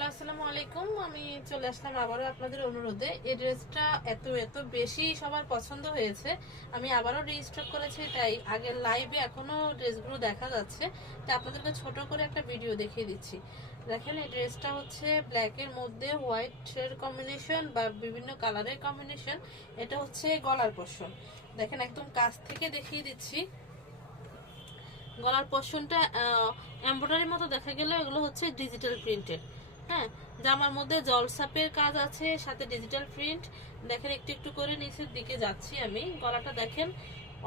Hello, আসসালামু আলাইকুম। আমি চলে আসলাম আবারও আপনাদের অনুরোধে। এই ড্রেসটা এত এত বেশি সবার পছন্দ হয়েছে, আমি আবারও রিস্টক করেছি। তাই আগের লাইভে এখনো ড্রেসগুলো দেখা যাচ্ছে, তাই আপনাদেরকে ছোট করে একটা ভিডিও দেখিয়ে দিচ্ছি। দেখেন, এই ড্রেসটা হচ্ছে ব্ল্যাকের মধ্যে হোয়াইটের কম্বিনেশন বা বিভিন্ন কালারের কম্বিনেশন। এটা হচ্ছে গলার পোর্শন। দেখেন, একদম কাছ থেকে দেখিয়ে দিচ্ছি। গলার পোর্শনটা এমব্রয়ডারির মতো দেখা গেলে এগুলো হচ্ছে ডিজিটাল প্রিন্টেড। হ্যাঁ, জামার মধ্যে জলসাপের কাজ আছে, সাথে ডিজিটাল প্রিন্ট। দেখেন, একটু একটু করে নিচের দিকে যাচ্ছি আমি। গলাটা দেখেন,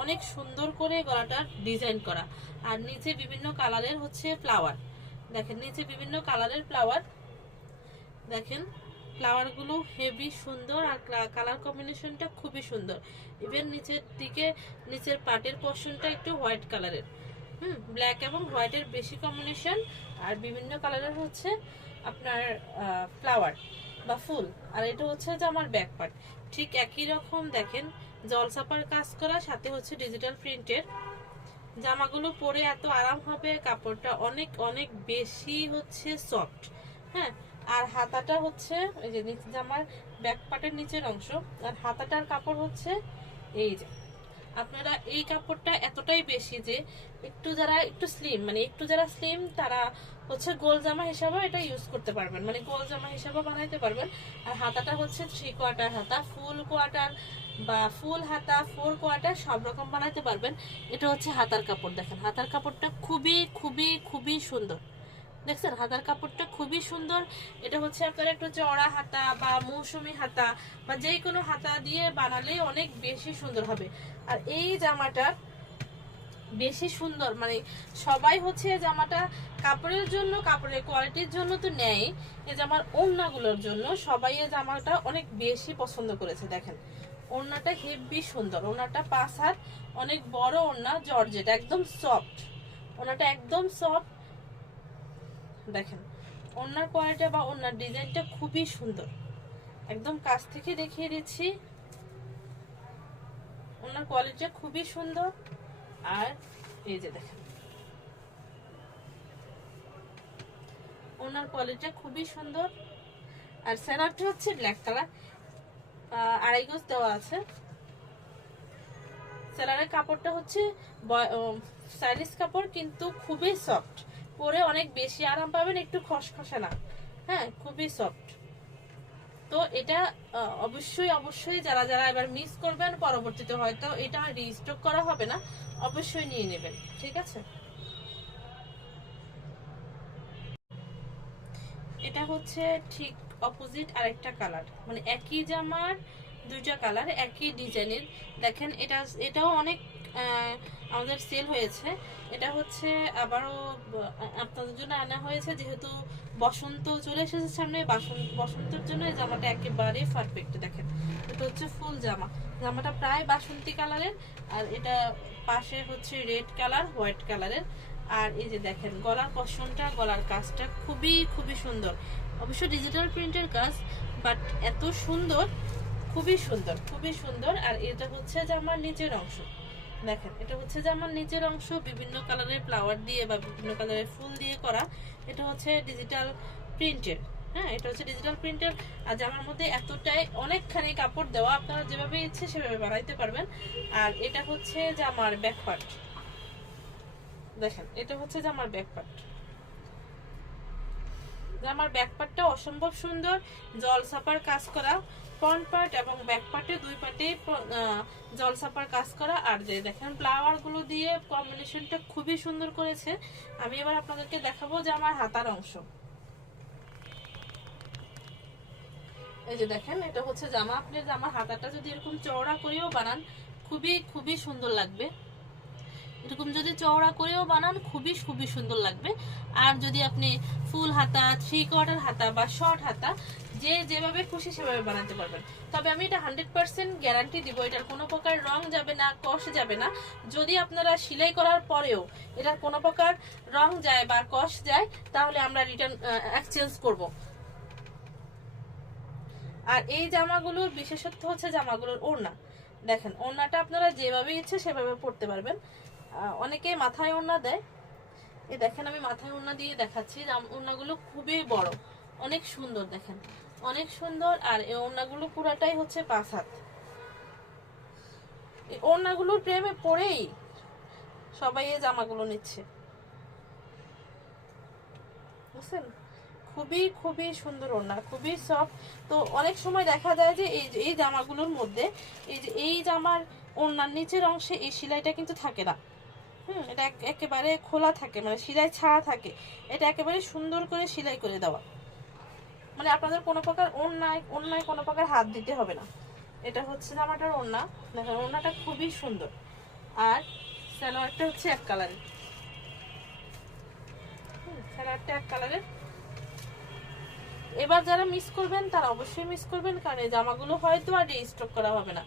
অনেক সুন্দর করে গলাটার ডিজাইন করা, আর নিচে বিভিন্ন কালারের হচ্ছে ফ্লাওয়ার। দেখেন, নিচে বিভিন্ন কালারের ফ্লাওয়ার। দেখেন, ফ্লাওয়ারগুলো হেভি সুন্দর, আর কালার কম্বিনেশনটা খুবই সুন্দর। ইভেন নিচের দিকে নিচের পাটের পোর্শনটা একটু হোয়াইট কালারের। ব্ল্যাক এবং হোয়াইটের বেশি কম্বিনেশন, আর বিভিন্ন কালারের হচ্ছে আপনার ফ্লাওয়ার বা ফুল। আর এটা হচ্ছে যে আমার ব্যাক পার্ট, ঠিক একই রকম। দেখেন, জলসাপার কাজ করা, সাথে হচ্ছে ডিজিটাল প্রিন্টের। জামাগুলো পরে এত আরাম হবে, কাপড়টা অনেক অনেক বেশি হচ্ছে সফট। হ্যাঁ, আর হাতাটা হচ্ছে এই যে নিচে জামার ব্যাক পার্টের নিচের অংশ, আর হাতাটার কাপড় হচ্ছে এই যে। আপনারা এই কাপড়টা এতটাই বেশি যে একটু স্লিম, মানে একটু যারা স্লিম তারা হচ্ছে গোল জামা হিসাবে এটা ইউজ করতে পারবেন, মানে গোল জামা হিসাবে বানাইতে পারবেন। আর হাতাটা হচ্ছে 3/4 হাতা, ফুল কোয়ার্টার বা ফুল হাতা, 4/4 সব রকম বানাইতে পারবেন। এটা হচ্ছে হাতার কাপড়। দেখেন, হাতার কাপড়টা খুবই খুবই খুবই সুন্দর। দেখছেন, হাতার কাপড়টা খুবই সুন্দর। এটা হচ্ছে আপনার একটু চওড়া হাতা বা মৌসুমি হাতা বা যে কোনো হাতা দিয়ে বানালে অনেক বেশি সুন্দর হবে। আর এই জামাটা বেশি সুন্দর, মানে সবাই হচ্ছে জামাটা কাপড়ের জন্য, কাপড়ের কোয়ালিটির জন্য তো নেয়, এই জামার ওড়নাগুলোর জন্য সবাই এই জামাটা অনেক বেশি পছন্দ করেছে। দেখেন, ওড়নাটা হেভি সুন্দর। ওড়নাটা 5 হাত, অনেক বড় ওড়না, জর্জেট, একদম সফট। ওড়নাটা একদম সফট। দেখেন, ওড়নার কোয়ালিটি বা ওড়নার ডিজাইনটা খুবই সুন্দর। একদম কাছ থেকে দেখিয়ে দিচ্ছি। ওড়নার কোয়ালিটিটা খুবই সুন্দর। আর এই যে দেখেন, ওড়নার কোয়ালিটিটা খুবই সুন্দর। আর সেলারটা হচ্ছে ব্ল্যাক কালার, 2.5 গজ দেওয়া আছে। সেলারের কাপড়টা হচ্ছে স্টাইলিশ কাপড়, কিন্তু খুবই সফট। পরে অনেক বেশি আরাম পাবেন, একটু খসখসে না। হ্যাঁ, খুবই সফট। তো এটা অবশ্যই অবশ্যই যারা যারা এবার মিস করবেন, পরবর্তীতে হয়তো এটা রিস্টক করা হবে না, অবশ্যই নিয়ে নেবেন। ঠিক আছে, এটা হচ্ছে ঠিক অপোজিট আরেকটা কালার, মানে একই জামার দুইটা কালার, একই ডিজাইনের। দেখেন, এটাও অনেক আমাদের সেল হয়েছে। এটা হচ্ছে আবারও আপনাদের জন্য আনা হয়েছে, যেহেতু বসন্ত চলে এসেছে সামনে। বসন্তের জন্য এই জামাটা একেবারে পারফেক্ট। দেখেন, এটা হচ্ছে ফুল জামা। জামাটা প্রায় বাসন্তী কালারের, আর এটা পাশে হচ্ছে রেড কালার, হোয়াইট কালারের। আর এই যে দেখেন, গলার পশনটা, গলার কাজটা খুবই খুবই সুন্দর। অবশ্য ডিজিটাল প্রিন্টের কাজ, বাট এত সুন্দর, খুবই সুন্দর, খুবই সুন্দর। আর এটা হচ্ছে জামার নিচের অংশ। দেখেন, এটা হচ্ছে জামার নিচের অংশ, বিভিন্ন কালারের ফ্লাওয়ার দিয়ে বা বিভিন্ন কালারের ফুল দিয়ে করা। এটা হচ্ছে ডিজিটাল প্রিন্টের। হ্যাঁ, এটা হচ্ছে ডিজিটাল প্রিন্টের। আর জামার মধ্যে এতটাই অনেকখানি কাপড় দেওয়া, আপনারা যেভাবে ইচ্ছে সেভাবে বানাইতে পারবেন। আর এটা হচ্ছে জামার ব্যাক পার্ট। দেখেন, এটা হচ্ছে জামার ব্যাক পার্ট। জামার ব্যাক পার্টটা অসম্ভব সুন্দর, জলসাপার কাজ করা। ফ্রন্ট পার্ট এবং ব্যাক পার্টে দুই পার্টে জলসাপার কাজ করা। আর যে দেখেন, ফ্লাওয়ার গুলো দিয়ে কম্বিনেশনটা খুবই সুন্দর করেছে। আমি এবার আপনাদেরকে দেখাবো যে আমার হাতার অংশ। এই যে দেখেন, এটা হচ্ছে জামা। আপনি জামার হাতাটা যদি এরকম চওড়া করেও বানান, খুবই খুবই সুন্দর লাগবে। এরকম যদি চওড়া করেও বানান, খুবই খুবই সুন্দর লাগবে। আর যদি আপনি ফুল হাতা, 3/4 হাতা বা শর্ট হাতা, যে যেভাবে খুশি সেভাবে বানাতে পারবেন। তবে আমি এটা 100% গ্যারান্টি দিব, এটার কোনো প্রকার রং যাবে না, কষ যাবে না। যদি আপনারা সেলাই করার পরেও এটার কোনো প্রকার রং যায় বা কষ যায়, তাহলে আমরা রিটার্ন এক্সচেঞ্জ করব। আর এই জামাগুলোর বিশেষত্ব হচ্ছে জামাগুলোর ওড়না। দেখেন, ওড়নাটা আপনারা যেভাবে ইচ্ছে সেভাবে পরতে পারবেন। অনেকে মাথায় ওড়না দেয়। এই দেখেন, আমি মাথায় ওড়না দিয়ে দেখাচ্ছি। ওড়নাগুলো খুবই বড়, অনেক সুন্দর দেখেন, অনেক সুন্দর। আর এই ওড়নাগুলো পুরাটাই হচ্ছে 5 হাত। এই ওড়নাগুলোর প্রেমে পড়েই সবাই এই জামাগুলো নিচ্ছে, বুঝছেন? খুবই খুবই সুন্দর ওড়না, খুবই সফট। তো অনেক সময় দেখা যায় যে এই জামাগুলোর মধ্যে এই জামার ওড়নার নিচের অংশে এই সেলাইটা কিন্তু থাকে না। এটা একেবারে খোলা থাকে, মানে সেলাই ছাড়া থাকে। এটা একেবারে সুন্দর করে সেলাই করে দেওয়া, মানে আপনাদের কোনো প্রকার অন্যায় কোনো প্রকার হাত দিতে হবে না। এটা হচ্ছে জামাটার ওড়না, দেখেন ওড়নাটা খুবই সুন্দর। আর সালোয়ারটা হচ্ছে এক কালারের, সালোয়ারটা এক কালারের। এবার যারা মিস করবেন তারা অবশ্যই মিস করবেন, কারণ এই জামাগুলো হয়তো আর রিস্টক করা হবে না।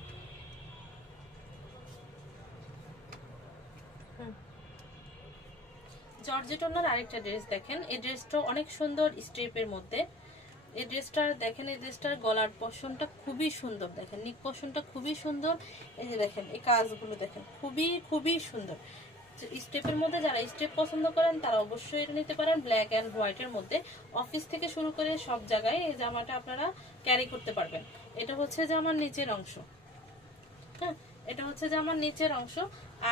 জর্জেট ওড়নার আরেকটা ড্রেস দেখেন, এই ড্রেসটা অনেক সুন্দর স্ট্রিপের মধ্যে। এই ড্রেসটার দেখেন, এই ড্রেসটার গলার পশনটা খুবই সুন্দর, দেখেন নিক পশনটা খুবই সুন্দর। এই যে দেখেন এই কাজগুলো দেখেন, খুবই খুবই সুন্দর। স্টেপের মধ্যে যারা স্টেপ পছন্দ করেন তারা অবশ্যই এটা নিতে পারেন। ব্ল্যাক অ্যান্ড হোয়াইটের মধ্যে অফিস থেকে শুরু করে সব জায়গায় এই জামাটা আপনারা ক্যারি করতে পারবেন। এটা হচ্ছে জামার নিচের অংশ, হ্যাঁ এটা হচ্ছে জামার নিচের অংশ।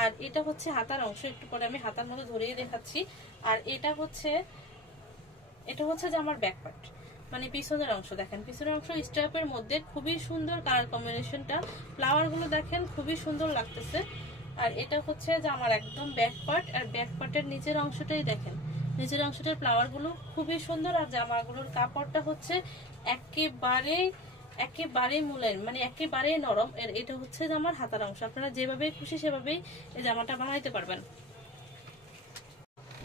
আর এটা হচ্ছে হাতার অংশ, একটু পরে আমি হাতার মধ্যে ধরিয়ে দেখাচ্ছি। আর এটা হচ্ছে জামার ব্যাক পার্ট, মানে পিছনের অংশ। দেখেন পিছনের অংশ স্ট্রাপের মধ্যে খুবই সুন্দর কালার কম্বিনেশনটা, ফ্লাওয়ার গুলো দেখেন খুবই সুন্দর লাগতেছে। আর এটা হচ্ছে জামার একদম ব্যাক পার্ট। আর ব্যাক পার্টের নিচের অংশটাই দেখেন, নিচের অংশটার ফ্লাওয়ার গুলো খুবই সুন্দর। আর জামাগুলোর কাপড়টা হচ্ছে একেবারে একেবারে মুলায়ম, মানে একেবারে নরম। এটা হচ্ছে জামার হাতার অংশ, আপনারা যেভাবে খুশি সেভাবেই এই জামাটা বানাইতে পারবেন।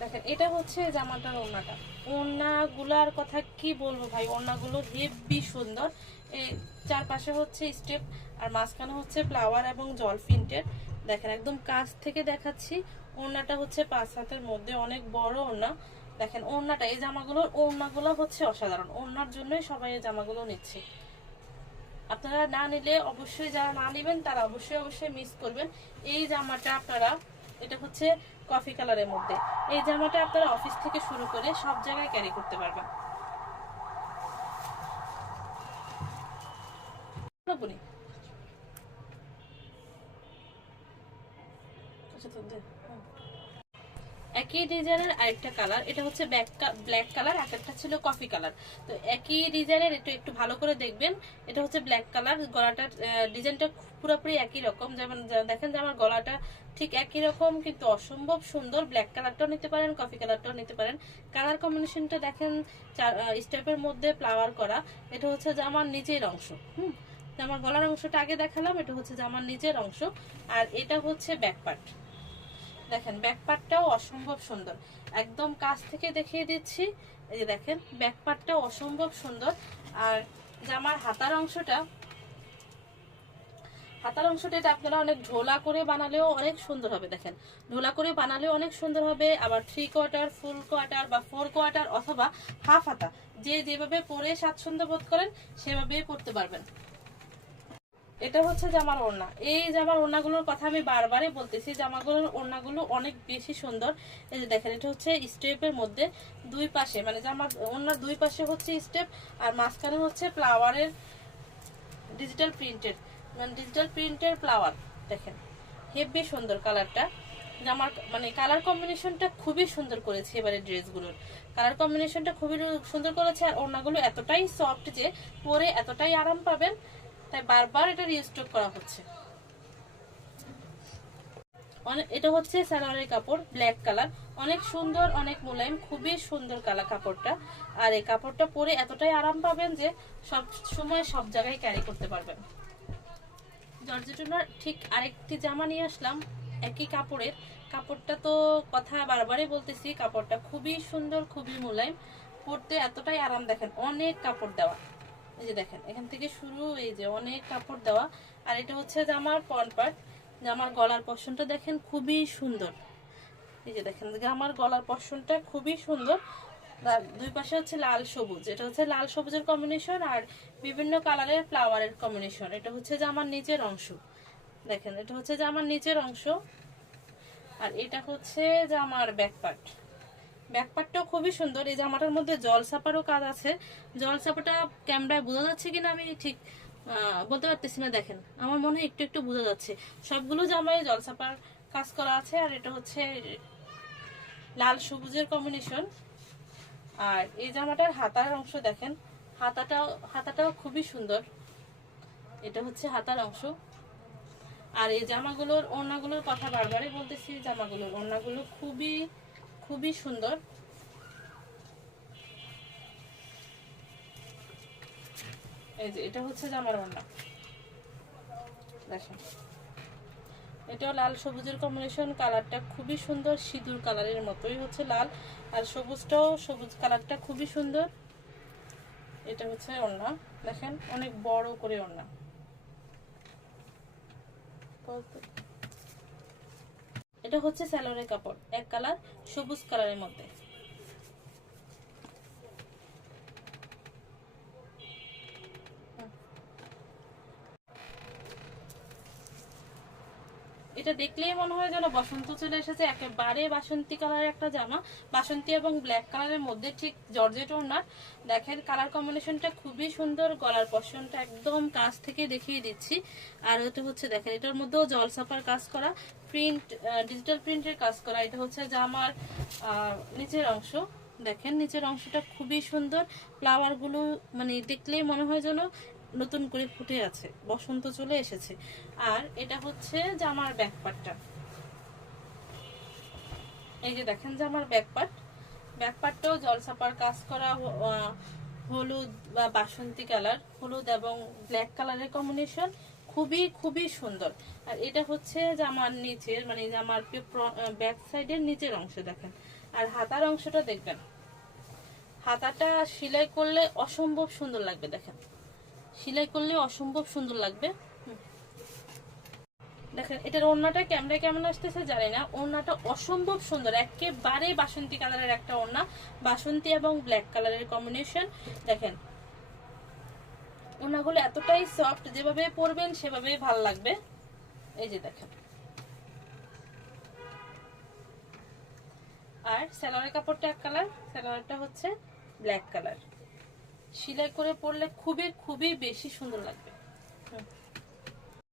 দেখেন এটা হচ্ছে জামাটার ওড়নাটা, ওড়নাগুলার কথা কি বলবো ভাই, ওড়নাগুলো হেভি সুন্দর। এই চারপাশে হচ্ছে স্টেপ আর মাঝখানে হচ্ছে ফ্লাওয়ার এবং জল প্রিন্টেড। দেখেন একদম কাছ থেকে দেখাচ্ছি, ওড়নাটা হচ্ছে 5 হাতের মধ্যে, অনেক বড় ওড়না। দেখেন ওড়নাটা, এই ওড়নাগুলো হচ্ছে অসাধারণ, ওড়নার জন্যই সবাই এই জামাগুলো নিচ্ছে। আপনারা না নিলে অবশ্যই, যারা না নেবেন তারা অবশ্যই মিস করবেন। এই জামাটা আপনারা, এটা হচ্ছে কফি কালারের মধ্যে, এই জামাটা আপনারা অফিস থেকে শুরু করে সব জায়গায় ক্যারি করতে পারবেন। একই ডিজাইনের আরেকটা কালার, এটা হচ্ছে ব্ল্যাক কালার, একটা ছিল কফি কালার। তো একই ডিজাইনের একটু ভালো করে দেখবেন। এটা হচ্ছে ব্ল্যাক কালার, গলাটার ডিজাইনটা পুরোপুরি একই রকম। যেমন দেখেন যে আমার গলাটা ঠিক একই রকম, কিন্তু অসম্ভব সুন্দর। ব্ল্যাক কালারটাও নিতে পারেন, কফি কালারটাও নিতে পারেন। কালার কম্বিনেশনটা দেখেন, স্টেপের মধ্যে ফ্লাওয়ার করা। এটা হচ্ছে জামার নিচের অংশ, জামার গলার অংশটা আগে দেখালাম, এটা হচ্ছে জামার নিচের অংশ। আর এটা হচ্ছে ব্যাক পার্ট, দেখেন ব্যাক পার্টটাও অসম্ভব সুন্দর, একদম কাছ থেকে দেখিয়ে দিচ্ছি। এই যে দেখেন ব্যাক পার্টটাও অসম্ভব সুন্দর। আর জামার হাতার অংশটা এটা আপনারা অনেক ঢোলা করে বানালেও অনেক সুন্দর হবে। দেখেন ঢোলা করে বানালেও অনেক সুন্দর হবে, আবার 3/4, ফুল কোয়ার্টার বা 4/4 অথবা হাফ হাতা, যেভাবে পরে স্বাচ্ছন্দ্য বোধ করেন সেভাবেই পরতে পারবেন। এটা হচ্ছে জামার ওড়না। এই জামার ওড়নাগুলোর কথা আমি বারবারই বলতেছি, জামাগুলোর ওড়নাগুলো অনেক বেশি সুন্দর। এই যে দেখেন এটা হচ্ছে স্টেপের মধ্যে দুই পাশে, মানে জামার ওড়নার দুই পাশে হচ্ছে স্টেপ, আর মাঝখানে হচ্ছে ফ্লাওয়ারের ডিজিটাল প্রিন্টের ফ্লাওয়ার। দেখেন হেভি সুন্দর কালারটা, জামার মানে কালার কম্বিনেশনটা খুবই সুন্দর করেছে। এবারে ড্রেসগুলোর কালার কম্বিনেশনটা খুবই সুন্দর করেছে। আর ওড়নাগুলো এতটাই সফট যে পরে এতটাই আরাম পাবেন, তাই বারবার এটা রিস্টক করা হচ্ছে। এটা হচ্ছে সালোয়ারের কাপড়, ব্ল্যাক কালার, অনেক সুন্দর, অনেক মোলায়েম, খুবই সুন্দর কালার কাপড়টা। আর এই কাপড়টা পরে এতটাই আরাম পাবেন যে সব সময় সব জায়গায় ক্যারি করতে পারবেন। জর্জেটের ঠিক আরেকটি জামা নিয়ে আসলাম একই কাপড়ের। কাপড়টা তো কথা বারবারই বলতেছি, কাপড়টা খুবই সুন্দর, খুবই মোলায়েম, পরতে এতটাই আরাম। দেখেন অনেক কাপড় দেওয়া, এই যে দেখেন এখান থেকে শুরু, এই যে অনেক কাপড় দেওয়া। আর এটা হচ্ছে জামার ফ্রন্ট পার্ট, জামার গলার পশনটা দেখেন খুবই সুন্দর। এই যে দেখেন জামার গলার পশনটা খুবই সুন্দর। দুই পাশে হচ্ছে লাল সবুজ, এটা হচ্ছে লাল সবুজের কম্বিনেশন আর বিভিন্ন কালারের ফ্লাওয়ারের কম্বিনেশন। এটা হচ্ছে জামার নিচের অংশ, দেখেন এটা হচ্ছে জামার নিচের অংশ। আর এটা হচ্ছে জামার ব্যাক পার্ট, ব্যাকপার্টটাও খুবই সুন্দর। এই জামাটার মধ্যে জল ছাপারও কাজ আছে। জল ছাপাটা ক্যামেরায় বোঝা যাচ্ছে কিনা আমি ঠিক বলতে পারতেছি না। দেখেন আমার মনে হয় একটু একটু বোঝা যাচ্ছে। সবগুলো জামায় জল ছাপার কাজ করা আছে। আর এটা হচ্ছে লাল সবুজের কম্বিনেশন। আর এই জামাটার হাতার অংশ দেখেন, হাতাটাও খুবই সুন্দর। এটা হচ্ছে হাতার অংশ। আর এই জামাগুলোর ওড়নাগুলোর কথা বারবারই বলতেছি, জামাগুলোর ওড়নাগুলো খুবই খুবই সুন্দর। এই যে এটা হচ্ছে জামার ওড়না, দেখেন এটাও লাল সবুজের কম্বিনেশন। কালারটা খুবই সুন্দর, সিঁদুর কালারের মতোই হচ্ছে লাল, আর সবুজটাও সবুজ কালারটা খুবই সুন্দর। এটা হচ্ছে ওড়না, দেখেন অনেক বড় করে ওড়না। এটা হচ্ছে সালোয়ারের কাপড়, এক কালার সবুজ কালারের মধ্যে। এটা দেখলেই মনে হয় যেন বসন্ত চলে এসেছে। একেবারে বাসন্তী কালারের একটা জামা, বাসন্তী এবং ব্ল্যাক কালারের মধ্যে, ঠিক জর্জেট ওড়না। দেখেন কালার কম্বিনেশনটা খুবই সুন্দর। গলার পশনটা একদম কাছ থেকে দেখিয়ে দিচ্ছি। আর এটা হচ্ছে দেখেন এটার মধ্যেও জল ছাপার কাজ করা, প্রিন্ট ডিজিটাল প্রিন্টের কাজ করা। এটা হচ্ছে জামার নিচের অংশ, দেখেন নিচের অংশটা খুবই সুন্দর। ফ্লাওয়ার গুলো মানে দেখলেই মনে হয় যেন নতুন করে ফুটে আছে, বসন্ত চলে এসেছে। আর এটা হচ্ছে জামার ব্যাকপার্টটা, এই যে দেখেন জামার ব্যাকপার্টটাও জলছাপার কাজ করা, হলুদ বা বাসন্তী কালার, হলুদ এবং ব্ল্যাক কালারের কম্বিনেশন, খুবই খুবই সুন্দর। আর এটা হচ্ছে জামার নিচের মানে জামার ব্যাক সাইডের নিচের অংশ দেখেন। আর হাতার অংশটা দেখবেন, হাতাটা সেলাই করলে অসম্ভব সুন্দর লাগবে। দেখেন সেলাই করলে অসম্ভব সুন্দর লাগবে। দেখেন এটার ওড়নাটা ক্যামেরায় কেমন আসতেছে জানি না, ওড়নাটা অসম্ভব সুন্দর, একেবারে বাসন্তী কালারের একটা ওড়না, বাসন্তী এবং ব্ল্যাক কালারের কম্বিনেশন। দেখেন ওড়নাগুলো এতটাই সফট, যেভাবে পরবেন সেভাবেই ভালো লাগবে। এই যে দেখেন, আর সালোয়ারের কাপড়টা এক কালার, সালোয়ারটা হচ্ছে ব্ল্যাক কালার। সেলাই করে পরলে খুবই খুবই বেশি সুন্দর লাগবে।